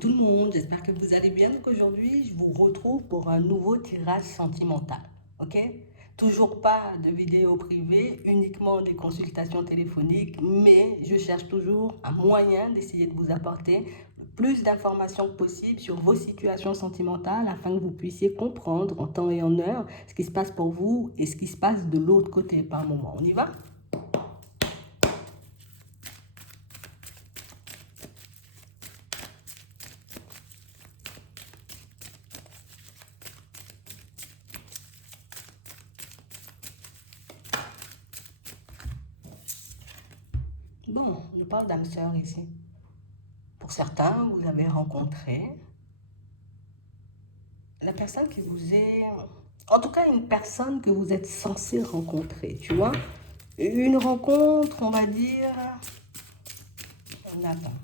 tout le monde, j'espère que vous allez bien. Donc aujourd'hui, je vous retrouve pour un nouveau tirage sentimental. Ok? Toujours pas de vidéo privée, uniquement des consultations téléphoniques, mais je cherche toujours un moyen d'essayer de vous apporter le plus d'informations possible sur vos situations sentimentales afin que vous puissiez comprendre en temps et en heure ce qui se passe pour vous et ce qui se passe de l'autre côté par moment. On y va? Bon, je parle d'âme sœur ici. Pour certains, vous avez rencontré la personne qui vous est... En tout cas, une personne que vous êtes censé rencontrer, tu vois. Une rencontre, on va dire... On attend.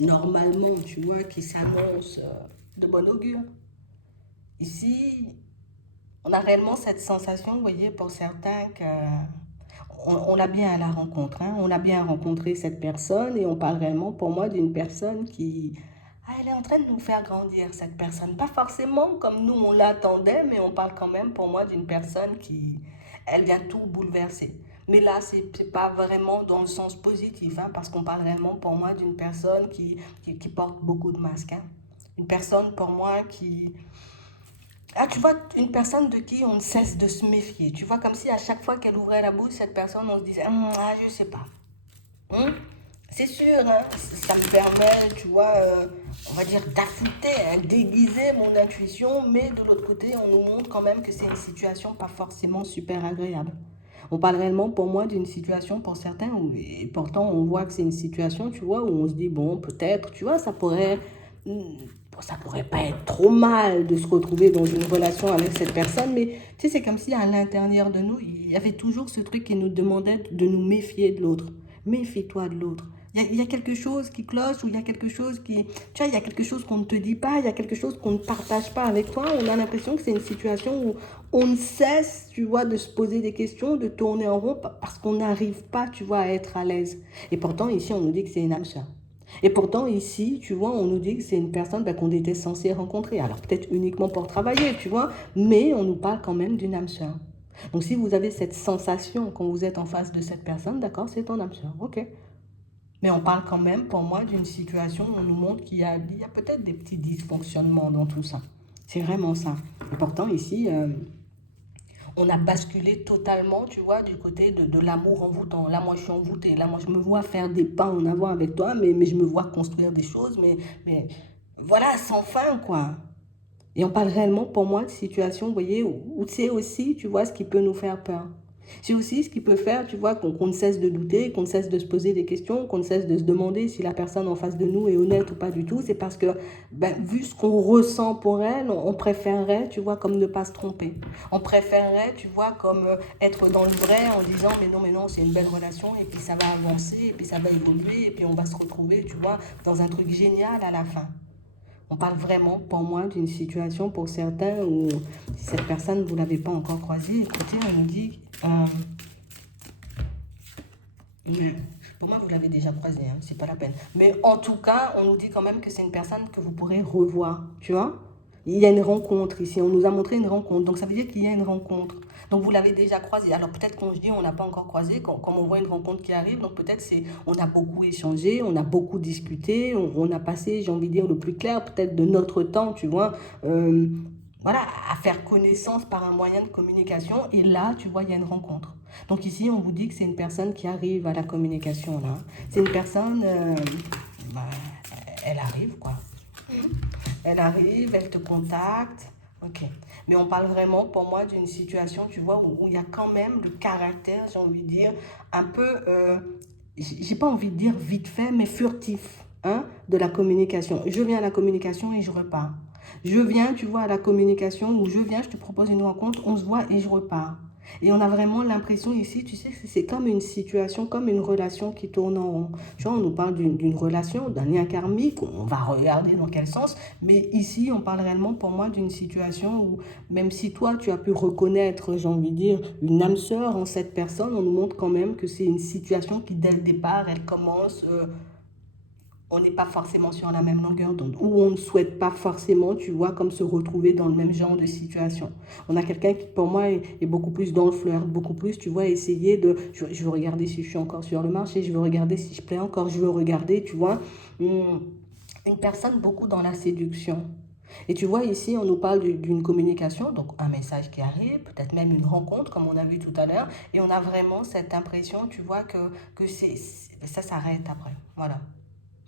Normalement, tu vois, qui s'annonce de bon augure. Ici, on a réellement cette sensation, vous voyez, pour certains que... On a bien à la rencontre, hein. On a bien rencontré cette personne et on parle réellement pour moi d'une personne qui... Ah, elle est en train de nous faire grandir, cette personne. Pas forcément comme nous on l'attendait, mais on parle quand même pour moi d'une personne qui... Elle vient tout bouleverser. Mais là, c'est pas vraiment dans le sens positif, hein, parce qu'on parle réellement pour moi d'une personne qui porte beaucoup de masques, hein. Une personne pour moi qui... Ah, tu vois, une personne de qui on ne cesse de se méfier. Tu vois, comme si à chaque fois qu'elle ouvrait la bouche, cette personne, on se disait, je sais pas. Hum, C'est sûr, hein, ça me permet, tu vois, on va dire d'affûter, hein, déguiser mon intuition, mais de l'autre côté, on nous montre quand même que c'est une situation pas forcément super agréable. On parle réellement pour moi d'une situation pour certains, et pourtant on voit que c'est une situation, tu vois, où on se dit, bon, peut-être, tu vois, ça pourrait pas être trop mal de se retrouver dans une relation avec cette personne, mais tu sais, c'est comme si à l'intérieur de nous, il y avait toujours ce truc qui nous demandait de nous méfier de l'autre. Méfie-toi de l'autre. Il y a quelque chose qui cloche ou il y a quelque chose qui... Tu vois, il y a quelque chose qu'on ne te dit pas, il y a quelque chose qu'on ne partage pas avec toi. On a l'impression que c'est une situation où on ne cesse, tu vois, de se poser des questions, de tourner en rond parce qu'on n'arrive pas, tu vois, à être à l'aise. Et pourtant, ici, on nous dit que c'est une âme sœur. Et pourtant, ici, tu vois, on nous dit que c'est une personne qu'on était censé rencontrer. Alors, peut-être uniquement pour travailler, tu vois, mais on nous parle quand même d'une âme sœur. Donc, si vous avez cette sensation quand vous êtes en face de cette personne, d'accord, c'est ton âme sœur, ok. Mais on parle quand même, pour moi, d'une situation où on nous montre qu'il y a peut-être des petits dysfonctionnements dans tout ça. C'est vraiment ça. Et pourtant, ici, on a basculé totalement, tu vois, du côté de l'amour envoûtant. Là, moi, je suis envoûtée. Là, moi, je me vois faire des pas en avant avec toi, mais je me vois construire des choses, mais voilà, sans fin, quoi. Et on parle réellement, pour moi, de situations, vous voyez, où c'est aussi, tu vois, ce qui peut nous faire peur. C'est aussi ce qui peut faire, tu vois, qu'on ne cesse de douter, qu'on ne cesse de se poser des questions, qu'on ne cesse de se demander si la personne en face de nous est honnête ou pas du tout. C'est parce que, vu ce qu'on ressent pour elle, on préférerait, tu vois, comme ne pas se tromper. On préférerait, tu vois, comme être dans le vrai en disant, mais non, c'est une belle relation, et puis ça va avancer, et puis ça va évoluer, et puis on va se retrouver, tu vois, dans un truc génial à la fin. On parle vraiment, pour moi, d'une situation pour certains où si cette personne, vous ne l'avez pas encore croisée, écoutez, on nous dit, pour moi, vous l'avez déjà croisée, hein, c'est pas la peine. Mais en tout cas, on nous dit quand même que c'est une personne que vous pourrez revoir, tu vois. Il y a une rencontre ici, on nous a montré une rencontre, donc ça veut dire qu'il y a une rencontre. Donc vous l'avez déjà croisée. Alors peut-être qu'on se dit on n'a pas encore croisé, quand on voit une rencontre qui arrive, donc peut-être c'est on a beaucoup échangé, on a beaucoup discuté, on a passé, j'ai envie de dire, le plus clair peut-être de notre temps, tu vois, euh, voilà, à faire connaissance par un moyen de communication. Et là, tu vois, il y a une rencontre. Donc ici, on vous dit que c'est une personne qui arrive à la communication, là. C'est une personne, bah, elle arrive, quoi. Elle arrive, elle te contacte. Ok. Mais on parle vraiment, pour moi, d'une situation, tu vois, où il y a quand même le caractère, j'ai envie de dire, un peu, j'ai pas envie de dire vite fait, mais furtif, hein, de la communication. Je viens à la communication et je repars. Je viens, tu vois, à la communication, où je viens, je te propose une rencontre, on se voit et je repars. Et on a vraiment l'impression ici, tu sais, c'est comme une situation, comme une relation qui tourne en rond. Tu vois, on nous parle d'une relation, d'un lien karmique, on va regarder dans quel sens, mais ici, on parle réellement pour moi d'une situation où, même si toi, tu as pu reconnaître, j'ai envie de dire, une âme sœur en cette personne, on nous montre quand même que c'est une situation qui, dès le départ, elle commence on n'est pas forcément sur la même longueur d'onde, ou on ne souhaite pas forcément, tu vois, comme se retrouver dans le même genre de situation. On a quelqu'un qui, pour moi, est beaucoup plus dans le flirt, beaucoup plus, tu vois, essayer de, je veux regarder si je suis encore sur le marché, je veux regarder si je plais encore, je veux regarder, tu vois, une personne beaucoup dans la séduction. Et tu vois, ici, on nous parle d'une communication, donc un message qui arrive, peut-être même une rencontre, comme on a vu tout à l'heure, et on a vraiment cette impression, tu vois, que ça s'arrête après. Voilà,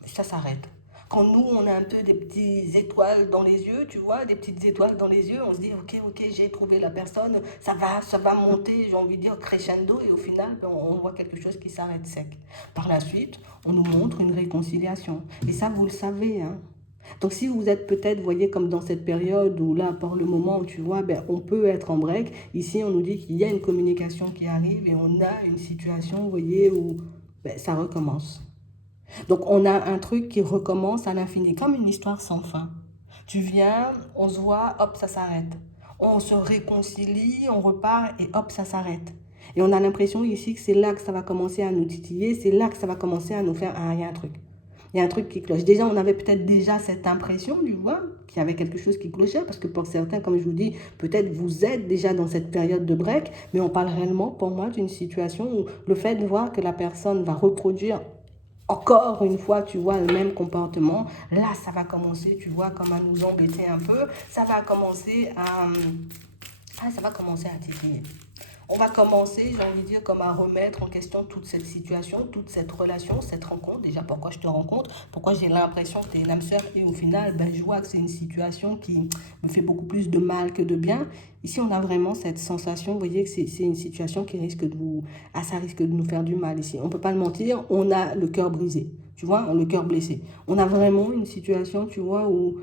ça s'arrête. Quand nous, on a un peu des petites étoiles dans les yeux, tu vois, des petites étoiles dans les yeux, on se dit, ok, j'ai trouvé la personne, ça va monter, j'ai envie de dire, crescendo, et au final, on voit quelque chose qui s'arrête sec. Par la suite, on nous montre une réconciliation. Et ça, vous le savez, hein. Donc si vous êtes peut-être, vous voyez, comme dans cette période où là, par le moment où tu vois, ben, on peut être en break, ici on nous dit qu'il y a une communication qui arrive et on a une situation, vous voyez, où ben, ça recommence. Donc on a un truc qui recommence à l'infini, comme une histoire sans fin. Tu viens, on se voit, hop, ça s'arrête. On se réconcilie, on repart et hop, ça s'arrête. Et on a l'impression ici que c'est là que ça va commencer à nous titiller, c'est là que ça va commencer à nous faire, ah, il y a un truc. Il y a un truc qui cloche. Déjà, on avait peut-être déjà cette impression, tu vois, qu'il y avait quelque chose qui clochait, parce que pour certains, comme je vous dis, peut-être vous êtes déjà dans cette période de break, mais on parle réellement, pour moi, d'une situation où le fait de voir que la personne va reproduire encore une fois, tu vois, le même comportement, là, ça va commencer, tu vois, comme à nous embêter un peu, ça va commencer à titiller. On va commencer, j'ai envie de dire, comme à remettre en question toute cette situation, toute cette relation, cette rencontre. Déjà, pourquoi je te rencontre, pourquoi j'ai l'impression que tu es une âme sœur et au final, ben, je vois que c'est une situation qui me fait beaucoup plus de mal que de bien. Ici, on a vraiment cette sensation, vous voyez, que c'est une situation qui risque de vous... Ah, ça risque de nous faire du mal ici. On ne peut pas le mentir, on a le cœur brisé, tu vois, le cœur blessé. On a vraiment une situation, tu vois, où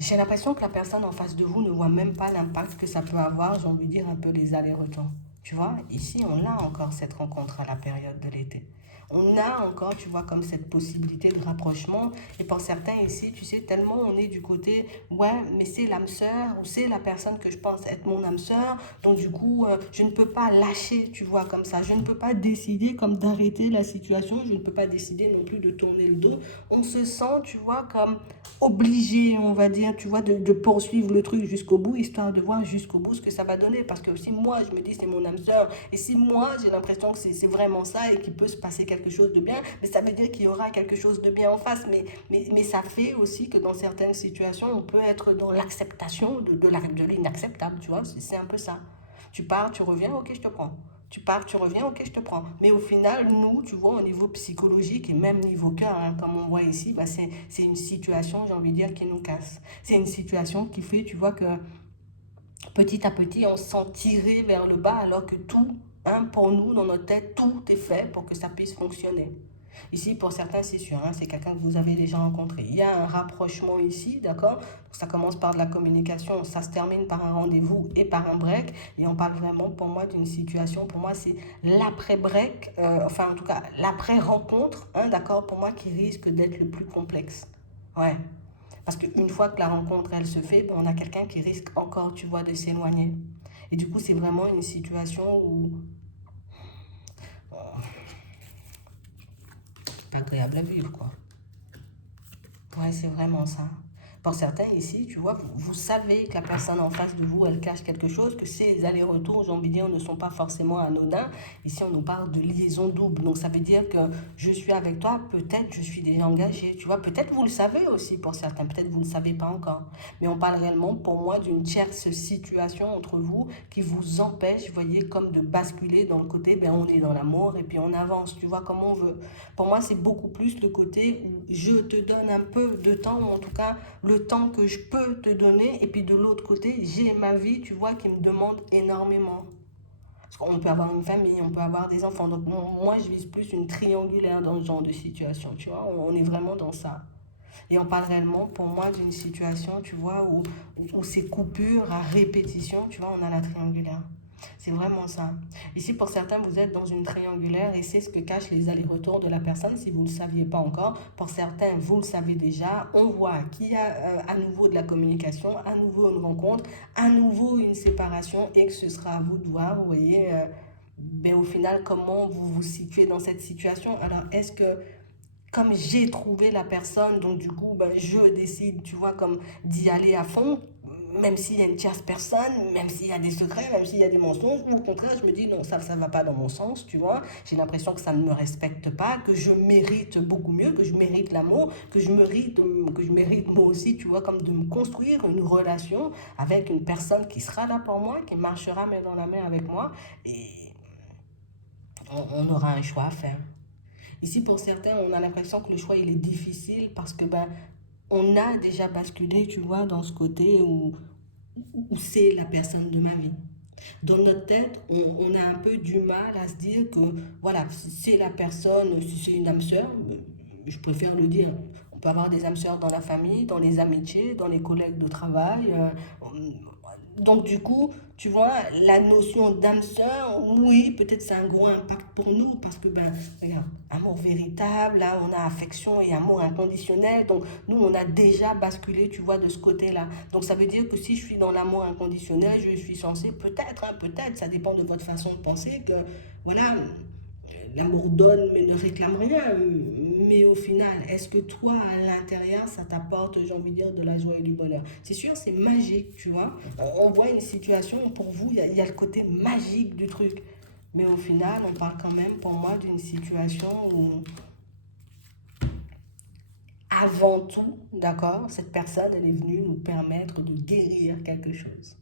j'ai l'impression que la personne en face de vous ne voit même pas l'impact que ça peut avoir, j'ai envie de dire un peu les allers-retours. Tu vois, ici, on a encore cette rencontre à la période de l'été. On a encore, tu vois, comme cette possibilité de rapprochement. Et pour certains ici, tu sais, tellement on est du côté, ouais, mais c'est l'âme sœur ou c'est la personne que je pense être mon âme sœur. Donc du coup, je ne peux pas lâcher, tu vois, comme ça. Je ne peux pas décider comme d'arrêter la situation. Je ne peux pas décider non plus de tourner le dos. On se sent, tu vois, comme obligé, on va dire, tu vois, de poursuivre le truc jusqu'au bout, histoire de voir jusqu'au bout ce que ça va donner. Parce que si moi, je me dis c'est mon âme sœur, et si moi, j'ai l'impression que c'est vraiment ça et qu'il peut se passer quelque chose de bien, mais ça veut dire qu'il y aura quelque chose de bien en face. Mais ça fait aussi que dans certaines situations, on peut être dans l'acceptation de l'inacceptable, tu vois, c'est un peu ça. Tu pars, tu reviens, ok, je te prends. Tu pars, tu reviens, ok, je te prends. Mais au final, nous, tu vois, au niveau psychologique et même niveau cœur, hein, comme on voit ici, bah, c'est une situation, j'ai envie de dire, qui nous casse. C'est une situation qui fait, tu vois, que petit à petit, on se sent tiré vers le bas alors que tout, hein, pour nous, dans notre tête, tout est fait pour que ça puisse fonctionner. Ici, pour certains, c'est sûr, hein, c'est quelqu'un que vous avez déjà rencontré. Il y a un rapprochement ici, d'accord. Ça commence par de la communication, ça se termine par un rendez-vous et par un break. Et on parle vraiment, pour moi, d'une situation, pour moi, c'est l'après-break, enfin, en tout cas, l'après-rencontre, hein, d'accord, pour moi, qui risque d'être le plus complexe. Ouais. Parce qu'une fois que la rencontre, elle se fait, ben, on a quelqu'un qui risque encore, tu vois, de s'éloigner. Et du coup, c'est vraiment une situation où c'est pas agréable à vivre, quoi. Ouais, c'est vraiment ça. Pour certains ici, tu vois, vous savez que la personne en face de vous, elle cache quelque chose, que ces allers-retours, j'ai envie de dire, ne sont pas forcément anodins. Ici, on nous parle de liaison double. Donc, ça veut dire que je suis avec toi, peut-être je suis déjà engagée. Tu vois, peut-être vous le savez aussi pour certains, peut-être vous ne le savez pas encore. Mais on parle réellement, pour moi, d'une tierce situation entre vous qui vous empêche, vous voyez, comme de basculer dans le côté, ben, on est dans l'amour et puis on avance, tu vois, comme on veut. Pour moi, c'est beaucoup plus le côté où je te donne un peu de temps, ou en tout cas le temps que je peux te donner. Et puis de l'autre côté, j'ai ma vie, tu vois, qui me demande énormément. Parce qu'on peut avoir une famille, on peut avoir des enfants. Donc moi, je vise plus une triangulaire dans ce genre de situation, tu vois. On est vraiment dans ça. Et on parle réellement, pour moi, d'une situation, tu vois, où ces coupures à répétition, tu vois, on a la triangulaire. C'est vraiment ça. Ici, pour certains, vous êtes dans une triangulaire et c'est ce que cachent les allers-retours de la personne si vous ne le saviez pas encore. Pour certains, vous le savez déjà. On voit qu'il y a à nouveau de la communication, à nouveau une rencontre, à nouveau une séparation et que ce sera à vous de voir, vous voyez, ben, au final, comment vous vous situez dans cette situation. Alors, est-ce que comme j'ai trouvé la personne, donc du coup, ben, je décide, tu vois, comme d'y aller à fond, même s'il y a une tierce personne, même s'il y a des secrets, même s'il y a des mensonges, ou au contraire, je me dis non, ça va pas dans mon sens, tu vois. J'ai l'impression que ça ne me respecte pas, que je mérite beaucoup mieux, que je mérite l'amour, que je mérite moi aussi, tu vois, comme de me construire une relation avec une personne qui sera là pour moi, qui marchera main dans la main avec moi, et on aura un choix à faire. Ici, pour certains, on a l'impression que le choix, il est difficile parce que ben, on a déjà basculé, tu vois, dans ce côté où c'est la personne de ma vie. Dans notre tête, on a un peu du mal à se dire que, voilà, si c'est la personne, si c'est une âme sœur, je préfère le dire. On peut avoir des âmes sœurs dans la famille, dans les amitiés, dans les collègues de travail. Donc du coup, tu vois, la notion d'âme sœur, oui, peut-être c'est un gros impact pour nous parce que, ben, regarde, amour véritable, là, on a affection et amour inconditionnel. Donc nous, on a déjà basculé, tu vois, de ce côté-là. Donc ça veut dire que si je suis dans l'amour inconditionnel, je suis censée, peut-être, hein, peut-être, ça dépend de votre façon de penser, que, voilà, l'amour donne mais ne réclame rien. Mais au final, est-ce que toi, à l'intérieur, ça t'apporte, j'ai envie de dire, de la joie et du bonheur? C'est sûr, c'est magique, tu vois. On voit une situation, pour vous, il y a le côté magique du truc. Mais au final, on parle quand même, pour moi, d'une situation où, avant tout, d'accord, cette personne, elle est venue nous permettre de guérir quelque chose.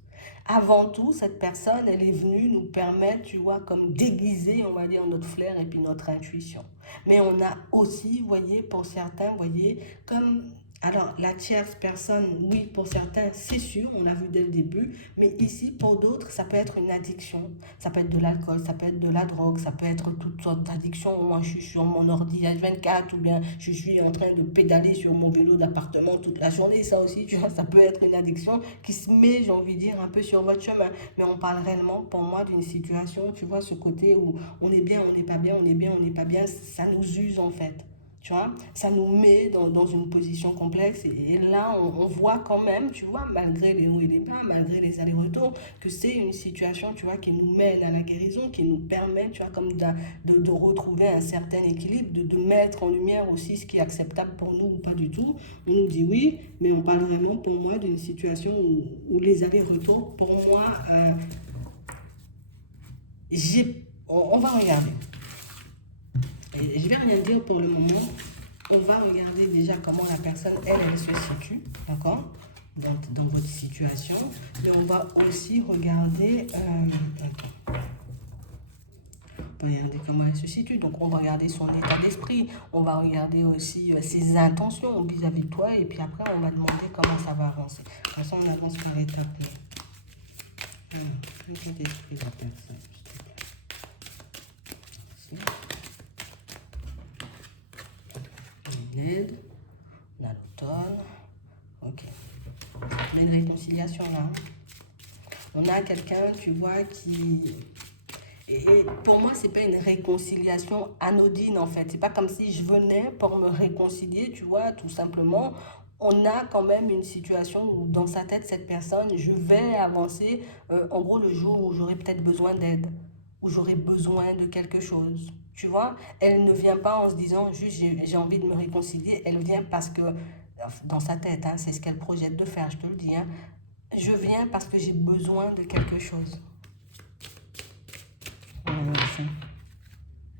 Avant tout, cette personne, elle est venue nous permettre, tu vois, comme déguiser, on va dire, notre flair et puis notre intuition. Mais on a aussi, vous voyez, pour certains, vous voyez, comme... Alors, la tierce personne, oui, pour certains, c'est sûr, on l'a vu dès le début, mais ici, pour d'autres, ça peut être une addiction. Ça peut être de l'alcool, ça peut être de la drogue, ça peut être toutes sortes d'addictions. Moi, je suis sur mon ordi H24 ou bien je suis en train de pédaler sur mon vélo d'appartement toute la journée. Ça aussi, tu vois, ça peut être une addiction qui se met, j'ai envie de dire, un peu sur votre chemin. Mais on parle réellement, pour moi, d'une situation, tu vois, ce côté où on est bien, on n'est pas bien, on est bien, on n'est pas bien, ça nous use en fait. Tu vois, ça nous met dans une position complexe et là, on voit quand même, tu vois, malgré les hauts et les bas, malgré les allers-retours, que c'est une situation, tu vois, qui nous mène à la guérison, qui nous permet, tu vois, comme de retrouver un certain équilibre, de mettre en lumière aussi ce qui est acceptable pour nous ou pas du tout. On nous dit oui, mais on parle vraiment pour moi d'une situation où les allers-retours, pour moi, on va regarder. Et je vais rien dire pour le moment. On va regarder déjà comment la personne, elle se situe, d'accord, dans votre situation. Mais on va aussi regarder, on va regarder comment elle se situe. Donc, on va regarder son état d'esprit. On va regarder aussi ses intentions vis-à-vis de toi. Et puis après, on va demander comment ça va avancer. Comme ça, on avance par étapes. L'état d'esprit de la personne. Ici. Une aide. On a l'automne. Ok. On a une réconciliation là. On a quelqu'un, tu vois, qui... Et pour moi, c'est pas une réconciliation anodine en fait. C'est pas comme si je venais pour me réconcilier, tu vois, tout simplement. On a quand même une situation où dans sa tête, cette personne, je vais avancer, en gros, le jour où j'aurai peut-être besoin d'aide, où j'aurai besoin de quelque chose. Tu vois, elle ne vient pas en se disant juste j'ai envie de me réconcilier. Elle vient parce que, dans sa tête, hein, c'est ce qu'elle projette de faire, je te le dis. Hein, je viens parce que j'ai besoin de quelque chose.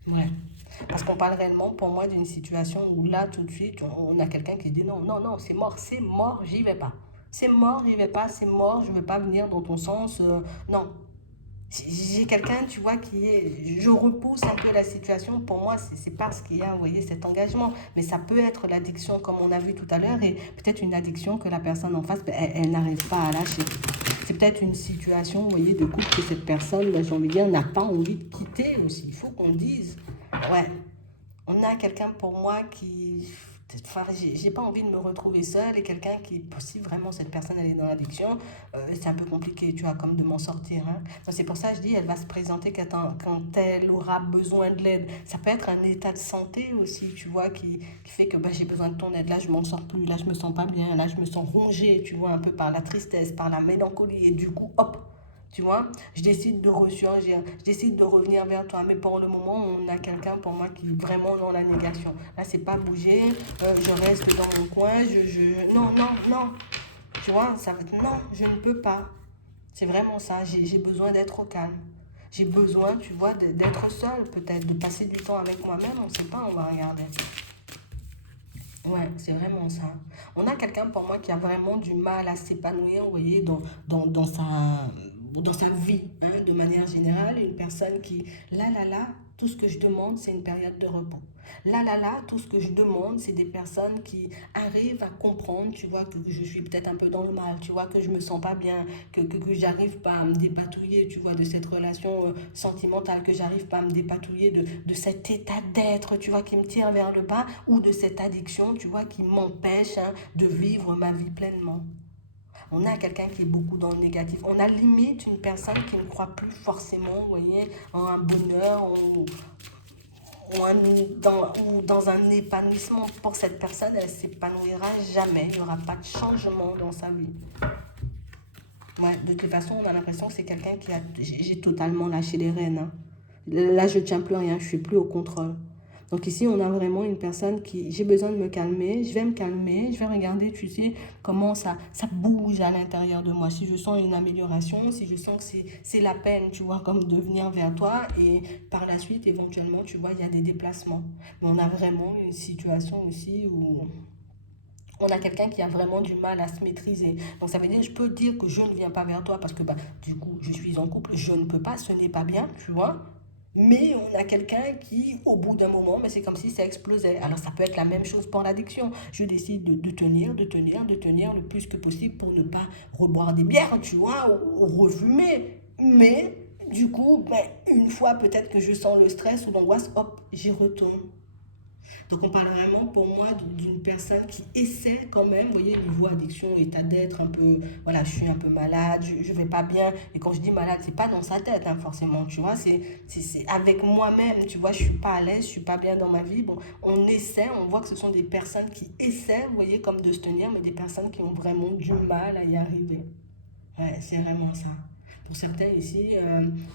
Ouais. Parce qu'on parle réellement, pour moi, d'une situation où là, tout de suite, on a quelqu'un qui dit non, non, non, c'est mort, j'y vais pas. C'est mort, j'y vais pas, c'est mort, je ne veux pas venir dans ton sens. Non. J'ai quelqu'un, tu vois, qui est... Je repousse un peu la situation. Pour moi, c'est parce qu'il y a, vous voyez, cet engagement. Mais ça peut être l'addiction, comme on a vu tout à l'heure, et peut-être une addiction que la personne en face, elle n'arrive pas à lâcher. C'est peut-être une situation, vous voyez, de couple que cette personne, j'ai envie de dire, n'a pas envie de quitter aussi. Il faut qu'on dise, ouais, on a quelqu'un pour moi qui... Enfin, j'ai pas envie de me retrouver seule et quelqu'un qui, si vraiment cette personne elle est dans l'addiction, c'est un peu compliqué, tu vois, comme de m'en sortir. Hein. C'est pour ça que je dis, elle va se présenter quand elle aura besoin de l'aide. Ça peut être un état de santé aussi, tu vois, qui fait que bah, j'ai besoin de ton aide. Là, je m'en sors plus, là, je me sens pas bien, là, je me sens rongée, tu vois, un peu par la tristesse, par la mélancolie et du coup, hop, Tu vois, je décide de ressurgir, je décide de revenir vers toi. Mais pour le moment, on a quelqu'un pour moi qui est vraiment dans la négation. Là, c'est pas bouger, je reste dans mon coin, Non, non, non. Tu vois, ça va être non, je ne peux pas. C'est vraiment ça, j'ai besoin d'être au calme. J'ai besoin, tu vois, d'être seule peut-être, de passer du temps avec moi-même, on ne sait pas, on va regarder. Ouais, c'est vraiment ça. On a quelqu'un pour moi qui a vraiment du mal à s'épanouir, vous voyez, dans sa vie, hein, de manière générale. Une personne qui, là, tout ce que je demande, c'est une période de repos. Là, tout ce que je demande, c'est des personnes qui arrivent à comprendre, tu vois, que je suis peut-être un peu dans le mal, tu vois, que je me sens pas bien, que j'arrive pas à me dépatouiller, tu vois, de cette relation sentimentale, que j'arrive pas à me dépatouiller de cet état d'être, tu vois, qui me tire vers le bas, ou de cette addiction, tu vois, qui m'empêche hein, de vivre ma vie pleinement. On a quelqu'un qui est beaucoup dans le négatif. On a limite une personne qui ne croit plus forcément, vous voyez, en un bonheur ou dans un épanouissement. Pour cette personne, elle ne s'épanouira jamais. Il n'y aura pas de changement dans sa vie. Ouais, de toute façon, on a l'impression que c'est quelqu'un qui a... J'ai totalement lâché les rênes. Hein. Là, je ne tiens plus rien, je ne suis plus au contrôle. Donc ici, on a vraiment une personne qui... J'ai besoin de me calmer, je vais me calmer, je vais regarder, tu sais, comment ça bouge à l'intérieur de moi. Si je sens une amélioration, si je sens que c'est la peine, tu vois, comme de venir vers toi. Et par la suite, éventuellement, tu vois, il y a des déplacements. Mais on a vraiment une situation aussi où on a quelqu'un qui a vraiment du mal à se maîtriser. Donc ça veut dire, je peux dire que je ne viens pas vers toi parce que bah, du coup, je suis en couple, je ne peux pas, ce n'est pas bien, tu vois. Mais on a quelqu'un qui, au bout d'un moment, mais c'est comme si ça explosait. Alors ça peut être la même chose pour l'addiction. Je décide de tenir, le plus que possible pour ne pas reboire des bières, tu vois, ou refumer. Mais du coup, ben, une fois peut-être que je sens le stress ou l'angoisse, hop, j'y retourne. Donc on parle vraiment pour moi d'une personne qui essaie quand même, vous voyez, niveau addiction, état d'être un peu, voilà, je suis un peu malade, je vais pas bien. Et quand je dis malade, c'est pas dans sa tête, hein, forcément, tu vois, c'est avec moi-même, tu vois, je suis pas à l'aise, je suis pas bien dans ma vie. Bon, on essaie, on voit que ce sont des personnes qui essaient, vous voyez, comme de se tenir, mais des personnes qui ont vraiment du mal à y arriver. Ouais, c'est vraiment ça. Pour certains ici,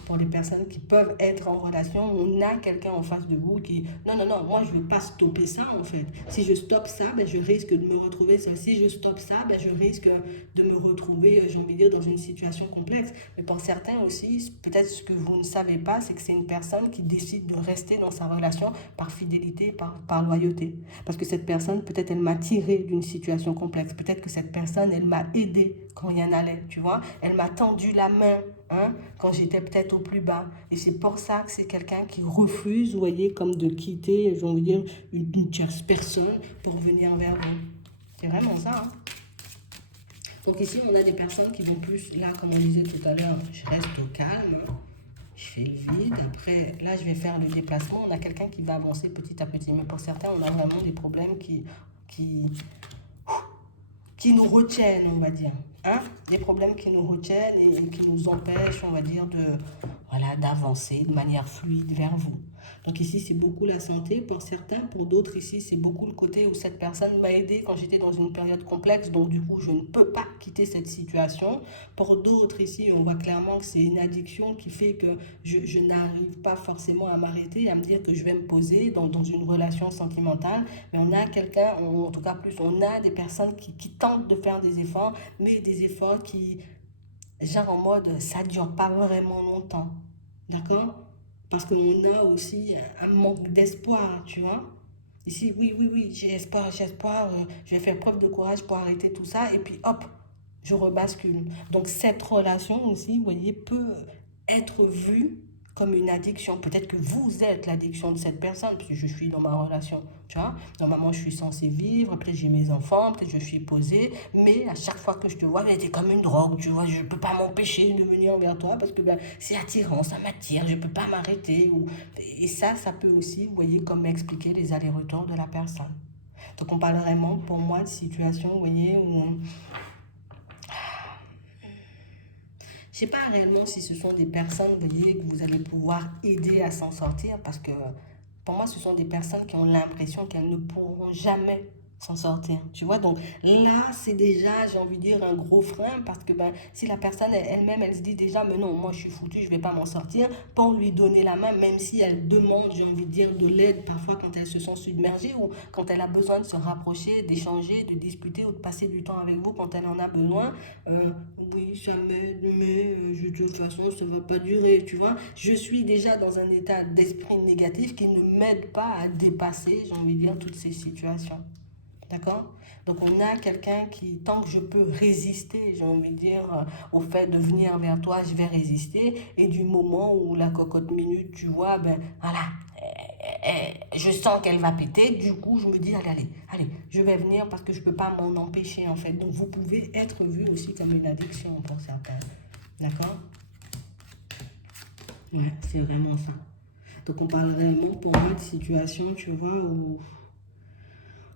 pour les personnes qui peuvent être en relation, on a quelqu'un en face de vous qui... Non, non, non, moi je ne veux pas stopper ça en fait. Si je stoppe ça, ben, je risque de me retrouver... Si je stoppe ça, ben, je risque de me retrouver, j'ai envie de dire, dans une situation complexe. Mais pour certains aussi, peut-être ce que vous ne savez pas, c'est que c'est une personne qui décide de rester dans sa relation par fidélité, par loyauté. Parce que cette personne, peut-être elle m'a tiré d'une situation complexe. Peut-être que cette personne, elle m'a aidé quand rien n'allait, tu vois. Elle m'a tendu la main hein, quand j'étais peut-être au plus bas. Et c'est pour ça que c'est quelqu'un qui refuse, vous voyez, comme de quitter, j'ai envie de dire, une tierce personne pour venir vers vous. C'est vraiment ça. Hein. Donc ici, on a des personnes qui vont plus, là, comme on disait tout à l'heure, je reste au calme, je fais le vide. Après, là, je vais faire le déplacement. On a quelqu'un qui va avancer petit à petit. Mais pour certains, on a vraiment des problèmes qui, qui nous retiennent, on va dire. Hein? Des problèmes qui nous retiennent et qui nous empêchent, on va dire, voilà, d'avancer de manière fluide vers vous. Donc ici, c'est beaucoup la santé pour certains. Pour d'autres, ici, c'est beaucoup le côté où cette personne m'a aidé quand j'étais dans une période complexe. Donc du coup, je ne peux pas quitter cette situation. Pour d'autres, ici, on voit clairement que c'est une addiction qui fait que je n'arrive pas forcément à m'arrêter, à me dire que je vais me poser dans une relation sentimentale. Mais on a quelqu'un, en tout cas plus, on a des personnes qui tentent de faire des efforts, mais des efforts qui, genre en mode, ça ne dure pas vraiment longtemps. D'accord? Parce qu'on a aussi un manque d'espoir, tu vois. Ici, oui, j'ai espoir, je vais faire preuve de courage pour arrêter tout ça, et puis hop, je rebascule. Donc cette relation aussi, vous voyez, peut être vue comme une addiction. Peut-être que vous êtes l'addiction de cette personne, parce que je suis dans ma relation, tu vois. Normalement, je suis censée vivre, peut-être j'ai mes enfants, peut-être je suis posée, mais à chaque fois que je te vois, ben, t'es comme une drogue, tu vois. Je ne peux pas m'empêcher de venir vers toi, parce que ben, c'est attirant, ça m'attire, je ne peux pas m'arrêter. Et ça peut aussi, vous voyez, comme expliquer les allers-retours de la personne. Donc on parle vraiment, pour moi, de situation, vous voyez, où je sais pas réellement si ce sont des personnes, vous voyez, que vous allez pouvoir aider à s'en sortir parce que pour moi, ce sont des personnes qui ont l'impression qu'elles ne pourront jamais s'en sortir. Tu vois, donc là, c'est déjà, j'ai envie de dire, un gros frein parce que ben, si la personne elle-même, elle se dit déjà, mais non, moi je suis foutue, je vais pas m'en sortir, pour lui donner la main, même si elle demande, j'ai envie de dire, de l'aide parfois quand elle se sent submergée ou quand elle a besoin de se rapprocher, d'échanger, de discuter ou de passer du temps avec vous quand elle en a besoin. euh, oui, ça m'aide, mais de toute façon, ça va pas durer, tu vois. Je suis déjà dans un état d'esprit négatif qui ne m'aide pas à dépasser, j'ai envie de dire, toutes ces situations. D'accord? Donc on a quelqu'un qui, tant que je peux résister, j'ai envie de dire, au fait de venir vers toi, je vais résister. Et du moment où la cocotte minute, tu vois, ben voilà, je sens qu'elle va péter. Du coup, je me dis, allez, je vais venir parce que je ne peux pas m'en empêcher en fait. Donc vous pouvez être vu aussi comme une addiction pour certains. D'accord? Ouais, c'est vraiment ça. Donc on parle réellement pour moi de situation, tu vois, où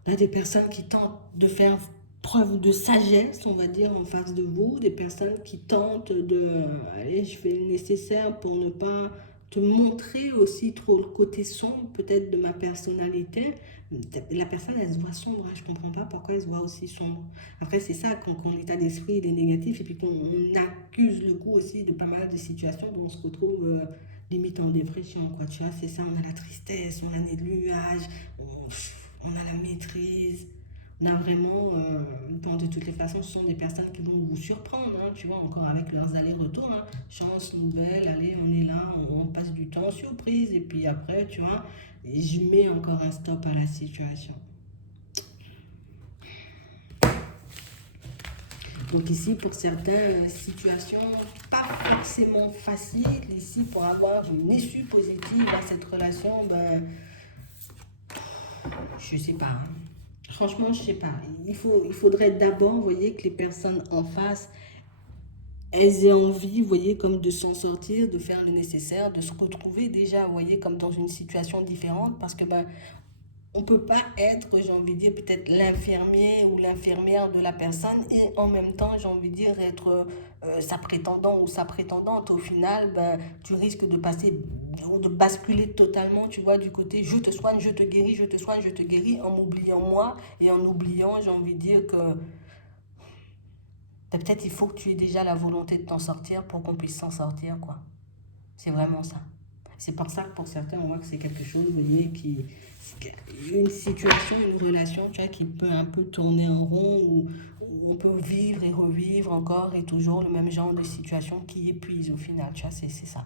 on a des personnes qui tentent de faire preuve de sagesse, on va dire, en face de vous, des personnes qui tentent de, allez, je fais le nécessaire pour ne pas te montrer aussi trop le côté sombre peut-être de ma personnalité. La personne, elle se voit sombre, hein, je ne comprends pas pourquoi elle se voit aussi sombre. Après, c'est ça, quand l'état d'esprit il est négatif et puis qu'on accuse le coup aussi de pas mal de situations où on se retrouve limite en dépression, quoi, tu vois, c'est ça, on a la tristesse, on a les nuages, on a la maîtrise, on a vraiment, bon, de toutes les façons, ce sont des personnes qui vont vous surprendre, hein, tu vois, encore avec leurs allers-retours, hein, chance, nouvelle, allez, on est là, on passe du temps, surprise, et puis après, tu vois, je mets encore un stop à la situation. Donc ici, pour certaines situations, pas forcément faciles, ici, pour avoir une issue positive à cette relation, ben, je sais pas, hein. Franchement, je sais pas. Il faudrait d'abord, vous voyez, que les personnes en face, elles aient envie, vous voyez, comme de s'en sortir, de faire le nécessaire, de se retrouver déjà, vous voyez, comme dans une situation différente, parce que ben, on ne peut pas être, j'ai envie de dire, peut-être l'infirmier ou l'infirmière de la personne et en même temps, j'ai envie de dire, être sa prétendant ou sa prétendante. Au final, ben, tu risques de passer ou de basculer totalement, tu vois, du côté je te soigne, je te guéris, je te soigne, je te guéris, en m'oubliant moi et en oubliant, j'ai envie de dire que ben, peut-être il faut que tu aies déjà la volonté de t'en sortir pour qu'on puisse s'en sortir, quoi. C'est vraiment ça. C'est pour ça que pour certains, on voit que c'est quelque chose, vous voyez, qui, une situation, une relation, tu vois, qui peut un peu tourner en rond, où on peut vivre et revivre encore et toujours le même genre de situation qui épuise au final, tu vois, c'est ça.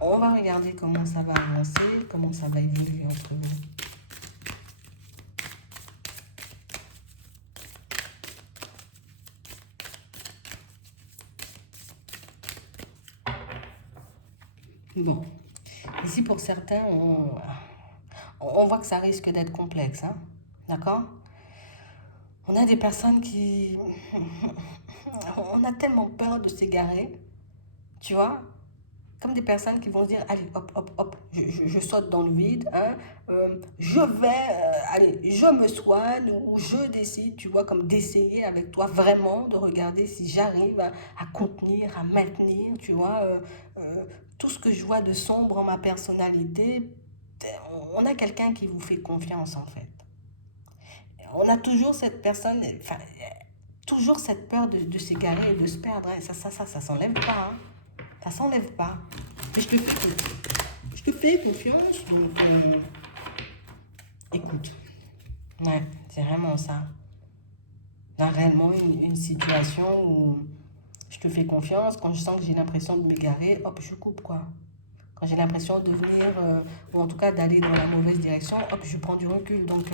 On va regarder comment ça va avancer, comment ça va évoluer entre vous. Bon, ici pour certains, on voit que ça risque d'être complexe, hein, d'accord? On a des personnes qui... On a tellement peur de s'égarer, tu vois, comme des personnes qui vont se dire, allez, hop, hop, hop, je saute dans le vide, hein, je vais, allez, je me soigne, ou je décide, tu vois, comme d'essayer avec toi vraiment, de regarder si j'arrive à contenir, à maintenir, tu vois, euh, tout ce que je vois de sombre en ma personnalité. On a quelqu'un qui vous fait confiance, en fait. On a toujours cette personne, enfin, toujours cette peur de s'égarer et de se perdre, hein. Ça s'enlève pas, hein. Ça s'enlève pas. Mais je te fais confiance, donc écoute. Ouais, c'est vraiment ça. Dans réellement une situation où je te fais confiance, quand je sens que j'ai l'impression de m'égarer, hop, je coupe, quoi. Quand j'ai l'impression de venir, ou en tout cas d'aller dans la mauvaise direction, hop, je prends du recul. Donc,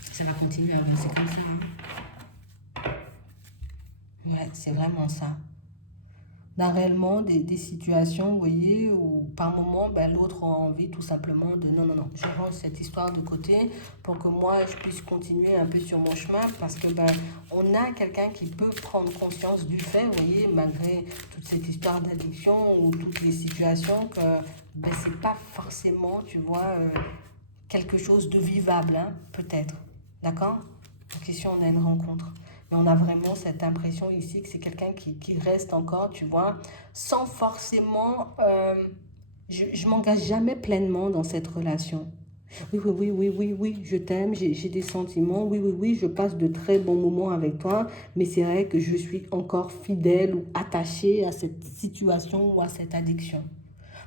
ça va continuer à avancer comme ça, hein. Ouais, c'est vraiment ça. Dans réellement des situations, vous voyez, où par moment, ben, l'autre a envie tout simplement de non, non, non, je range cette histoire de côté pour que moi, je puisse continuer un peu sur mon chemin parce que ben, on a quelqu'un qui peut prendre conscience du fait, vous voyez, malgré toute cette histoire d'addiction ou toutes les situations, que ben, c'est pas forcément, tu vois, quelque chose de vivable, hein, peut-être. D'accord? Donc ici, on a une rencontre. Mais on a vraiment cette impression ici que c'est quelqu'un qui reste encore, tu vois, sans forcément... je m'engage jamais pleinement dans cette relation. Oui, oui, oui, oui, oui, oui, je t'aime, j'ai des sentiments. Oui, oui, oui, je passe de très bons moments avec toi. Mais c'est vrai que je suis encore fidèle ou attachée à cette situation ou à cette addiction.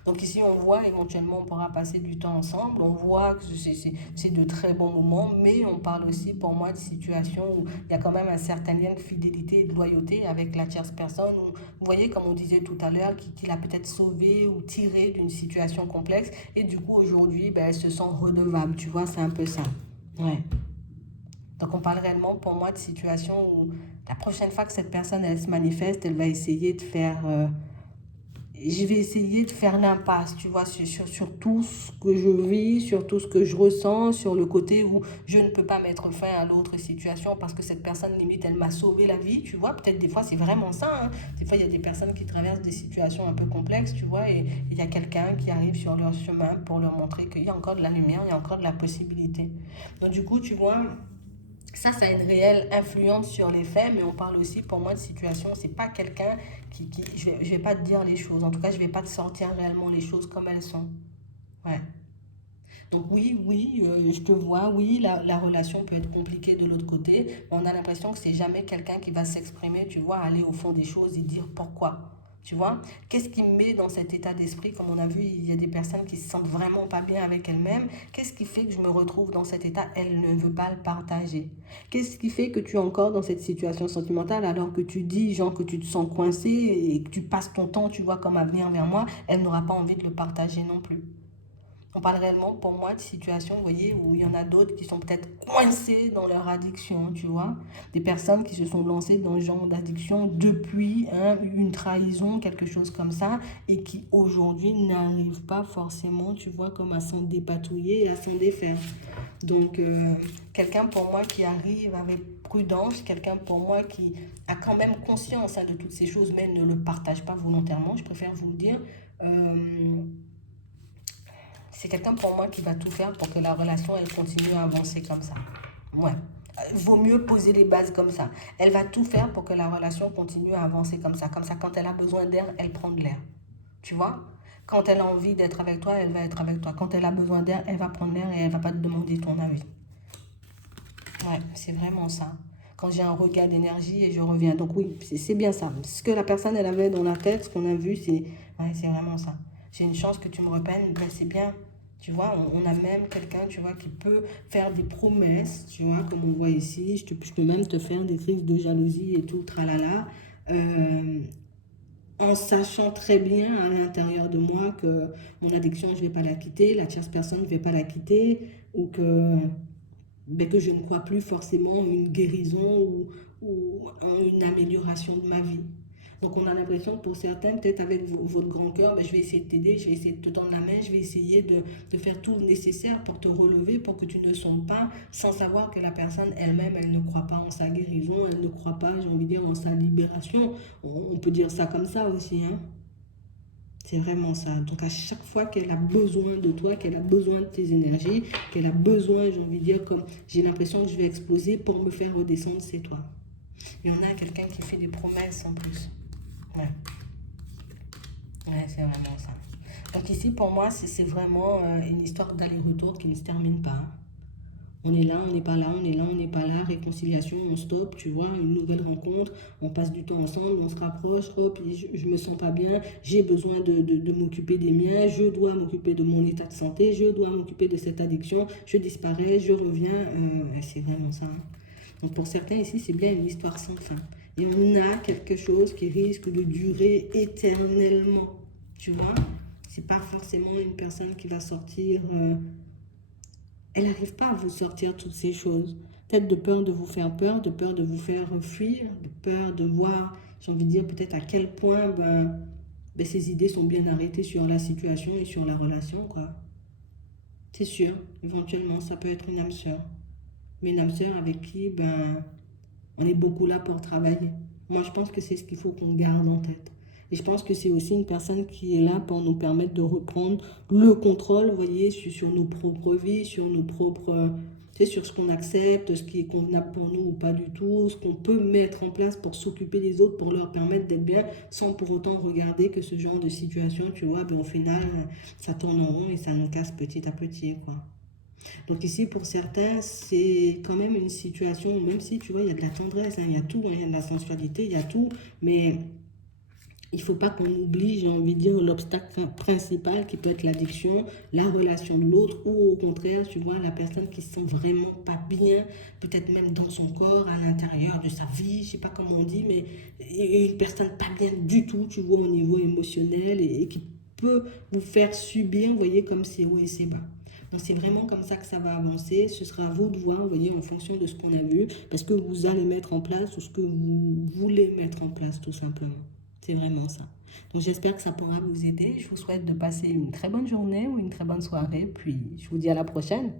Donc ici, on voit éventuellement, on pourra passer du temps ensemble. On voit que c'est de très bons moments, mais on parle aussi pour moi de situations où il y a quand même un certain lien de fidélité et de loyauté avec la tierce personne. Où, vous voyez, comme on disait tout à l'heure, qui l'a peut-être sauvé ou tiré d'une situation complexe. Et du coup, aujourd'hui, ben, elle se sent redevable. Tu vois, c'est un peu ça. Ouais. Donc on parle réellement pour moi de situations où la prochaine fois que cette personne, elle se manifeste, elle va essayer de faire je vais essayer de faire l'impasse, tu vois, sur tout ce que je vis, sur tout ce que je ressens, sur le côté où je ne peux pas mettre fin à l'autre situation parce que cette personne, limite, elle m'a sauvé la vie, tu vois. Peut-être des fois, c'est vraiment ça, hein. Des fois, il y a des personnes qui traversent des situations un peu complexes, tu vois, et il y a quelqu'un qui arrive sur leur chemin pour leur montrer qu'il y a encore de la lumière, il y a encore de la possibilité. Donc, du coup, tu vois, ça a une réelle influence sur les faits, mais on parle aussi pour moi de situation. C'est pas quelqu'un je vais pas te dire les choses. En tout cas, je vais pas te sortir réellement les choses comme elles sont. Ouais. Donc oui, oui, je te vois, oui, la relation peut être compliquée de l'autre côté, mais on a l'impression que c'est jamais quelqu'un qui va s'exprimer, tu vois, aller au fond des choses et dire pourquoi. Tu vois, qu'est-ce qui me met dans cet état d'esprit? Comme on a vu, il y a des personnes qui se sentent vraiment pas bien avec elles-mêmes. Qu'est-ce qui fait que je me retrouve dans cet état? Elle ne veut pas le partager. Qu'est-ce qui fait que tu es encore dans cette situation sentimentale alors que tu dis, genre, que tu te sens coincé et que tu passes ton temps, tu vois, comme à venir vers moi? Elle n'aura pas envie de le partager non plus. On parle réellement pour moi de situations, vous voyez, où il y en a d'autres qui sont peut-être coincés dans leur addiction, tu vois. Des personnes qui se sont lancées dans ce genre d'addiction depuis hein, une trahison, quelque chose comme ça, et qui aujourd'hui n'arrivent pas forcément, tu vois, comme à s'en dépatouiller et à s'en défaire. Donc, quelqu'un pour moi qui arrive avec prudence, quelqu'un pour moi qui a quand même conscience hein, de toutes ces choses, mais ne le partage pas volontairement, je préfère vous le dire. Euh, c'est quelqu'un pour moi qui va tout faire pour que la relation elle continue à avancer comme ça. Ouais. Vaut mieux poser les bases comme ça. Elle va tout faire pour que la relation continue à avancer comme ça. Comme ça, quand elle a besoin d'air, elle prend de l'air. Tu vois? Quand elle a envie d'être avec toi, elle va être avec toi. Quand elle a besoin d'air, elle va prendre l'air et elle va pas te demander ton avis. Ouais, c'est vraiment ça. Quand j'ai un regain d'énergie et je reviens. Donc oui, c'est bien ça. Ce que la personne elle avait dans la tête, ce qu'on a vu, c'est vraiment ça. J'ai une chance que tu me reprennes, ben c'est bien. Tu vois, on a même quelqu'un, tu vois, qui peut faire des promesses, tu vois, comme on voit ici. Je peux même te faire des crises de jalousie et tout, tralala. Euh, En sachant très bien à l'intérieur de moi que mon addiction, je ne vais pas la quitter, la tierce personne, je ne vais pas la quitter, ou que mais que je ne crois plus forcément en une guérison ou en une amélioration de ma vie. Donc on a l'impression que pour certains, peut-être avec votre grand cœur, ben, je vais essayer de t'aider, je vais essayer de te tendre la main, je vais essayer de faire tout le nécessaire pour te relever, pour que tu ne sentes pas, sans savoir que la personne elle-même, elle ne croit pas en sa guérison, elle ne croit pas, j'ai envie de dire, en sa libération. On peut dire ça comme ça aussi, hein. C'est vraiment ça. Donc à chaque fois qu'elle a besoin de toi, qu'elle a besoin de tes énergies, qu'elle a besoin, j'ai envie de dire, comme j'ai l'impression que je vais exploser pour me faire redescendre, c'est toi. Et on a quelqu'un qui fait des promesses en plus. Ouais, ouais c'est vraiment ça. Donc ici, pour moi, c'est vraiment une histoire d'aller-retour qui ne se termine pas. On est là, on n'est pas là, on est là, on n'est pas là, réconciliation, on stoppe, tu vois, une nouvelle rencontre, on passe du temps ensemble, on se rapproche, hop, je me sens pas bien, j'ai besoin de m'occuper des miens, je dois m'occuper de mon état de santé, je dois m'occuper de cette addiction, je disparais, je reviens, c'est vraiment ça, hein. Donc pour certains ici, c'est bien une histoire sans fin. Et on a quelque chose qui risque de durer éternellement, tu vois. C'est pas forcément une personne qui va sortir elle n'arrive pas à vous sortir toutes ces choses. Peut-être de peur de vous faire peur, de peur de vous faire fuir, de peur de voir, j'ai envie de dire peut-être à quel point ben, ces idées sont bien arrêtées sur la situation et sur la relation, quoi. C'est sûr, éventuellement, ça peut être une âme sœur. Mais une âme sœur avec qui, ben, on est beaucoup là pour travailler. Moi, je pense que c'est ce qu'il faut qu'on garde en tête. Et je pense que c'est aussi une personne qui est là pour nous permettre de reprendre le contrôle, vous voyez, sur nos propres vies, sur nos propres, tu sais, sur ce qu'on accepte, ce qui est convenable pour nous ou pas du tout, ce qu'on peut mettre en place pour s'occuper des autres, pour leur permettre d'être bien, sans pour autant regarder que ce genre de situation, tu vois, ben, au final, ça tourne en rond et ça nous casse petit à petit, quoi. Donc ici, pour certains, c'est quand même une situation, même si tu vois, il y a de la tendresse, hein, il y a tout, hein, il y a de la sensualité, il y a tout, mais il ne faut pas qu'on oublie, j'ai envie de dire, l'obstacle principal qui peut être l'addiction, la relation de l'autre, ou au contraire, tu vois, la personne qui se sent vraiment pas bien, peut-être même dans son corps, à l'intérieur de sa vie, je sais pas comment on dit, mais une personne pas bien du tout, tu vois, au niveau émotionnel, et qui peut vous faire subir, vous voyez, comme c'est haut et c'est bas. Donc c'est vraiment comme ça que ça va avancer. Ce sera à vous de voir, vous voyez, en fonction de ce qu'on a vu, parce que vous allez mettre en place ou ce que vous voulez mettre en place, tout simplement. C'est vraiment ça. Donc j'espère que ça pourra vous aider. Je vous souhaite de passer une très bonne journée ou une très bonne soirée. Puis je vous dis à la prochaine.